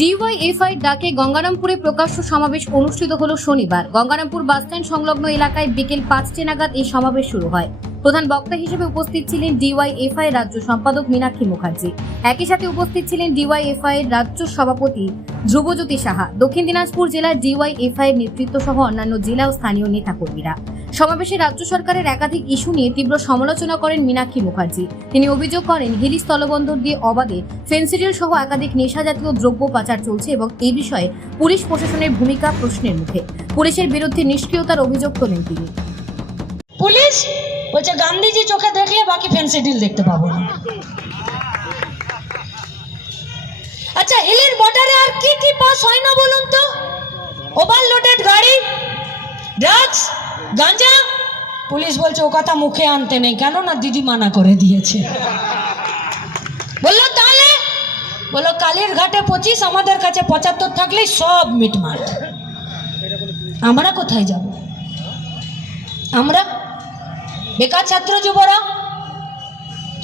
DYFI ডাকে গঙ্গারামপুরে প্রকাশ্য সমাবেশ অনুষ্ঠিত হলো শনিবার। গঙ্গারামপুর বাসস্ট্যান্ড সংলগ্ন এলাকায় বিকেল পাঁচটি নাগাদ এই সমাবেশ শুরু হয়। প্রধান বক্তা হিসেবে উপস্থিত ছিলেন ডিওয়াইএফআই রাজ্য সম্পাদক মীনাক্ষী মুখার্জি। একই সাথে উপস্থিত ছিলেন ডিওয়াইএফআই এর রাজ্য সভাপতি ধ্রুবজ্যোতি সাহা। দক্ষিণ দিনাজপুর জেলার ডিওয়াইএফআই এর নেতৃত্ব সহ অন্যান্য জেলা ও স্থানীয় নেতাকর্মীরা। সমাবেশে রাজ্য সরকারের একাধিক ইস্যু নিয়ে তীব্র সমালোচনা করেন মীনাক্ষী মুখার্জি। তিনি অভিযোগ করেন, হিলি স্থলবন্দর দিয়ে অবাধে ফেন্সিডিল সহ একাধিক নেশা জাতীয় দ্রব্য পাচার চলছে এবং এই বিষয়ে পুলিশ প্রশাসনের ভূমিকা প্রশ্নের মুখে। পুলিশের বিরুদ্ধে নিষ্ক্রিয়তার অভিযোগ তোলেন তিনি। পুলিশ বলছে, গান্ধীজি চোখে দেখলে বাকি ফেন্সি ডিল দেখতে পাবো না। আচ্ছা হিলির বর্ডারে আর কি কি পাস হয় না বলুন তো? ওভারলোডেড গাড়ি ড্রাগস গাঁজা পুলিশ বলছে ও কথা মুখে আনতে নেই কেন না দিদি মানা করে দিয়েছে বললো তাহলে বললো কালীর ঘাটে পঁচিশ আমাদের কাছে পঁচাত্তর থাকলেই সব মিটমাট আমরা কোথায় যাব আমরা बेकार छात्र युवरा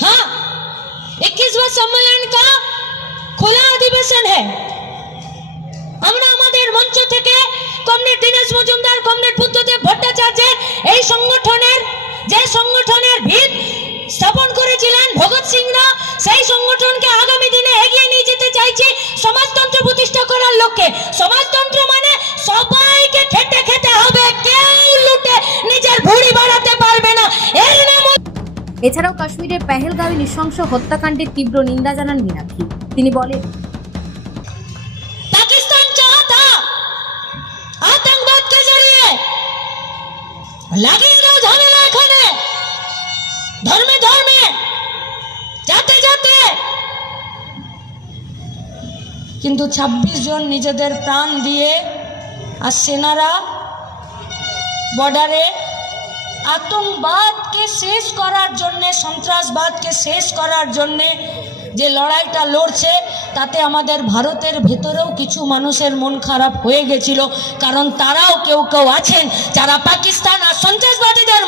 हाँ इक्कीसवा सम्मेलन का খোলা অধিবেশন है আমরা আমাদের মঞ্চ থেকে কমরেড দীনেশ মজুমদার কমরেড সিংরা সেই সংগঠনকে আগামী দিনে এগিয়ে নিয়ে যেতে সমাজতন্ত্র প্রতিষ্ঠা করার লক্ষ্যে। সমাজতন্ত্র মানে সবাইকে খেতে হবে কেউ লুটে নিজের বাড়াতে পারবে না। এর নাম এছাড়াও কাশ্মীরের পেহেলগাঁওয়ে নৃশংস হত্যাকাণ্ডের তীব্র নিন্দা জানান মিনাক্ষী। তিনি বলেন লাগিয়ে দাও ঝামেলা এখানে। ধর্মে ধর্মে। কিন্তু ২৬ জন নিজেদের প্রাণ দিয়ে আর সেনারা বর্ডারে আতঙ্কবাদকে শেষ করার জন্যে, সন্ত্রাসবাদকে শেষ করার জন্যে যে লড়াইটা লড়ছে, তাতে আমাদের ভারতের ভেতরেও কিছু মানুষের মন খারাপ হয়ে গেছিল। কারণ তারাও কেউ কেউ আছেন যারা পাকিস্তান আর সন্ত্রাসবাদীদের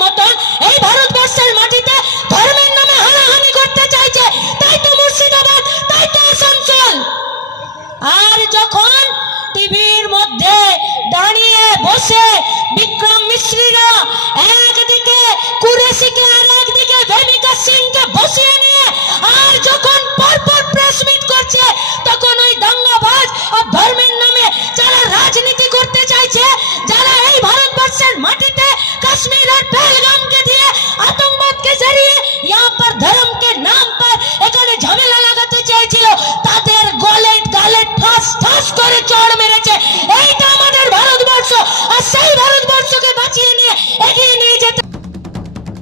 বসে বিক্রম মিশ্রীরা একদিকে কুরেশিকে আর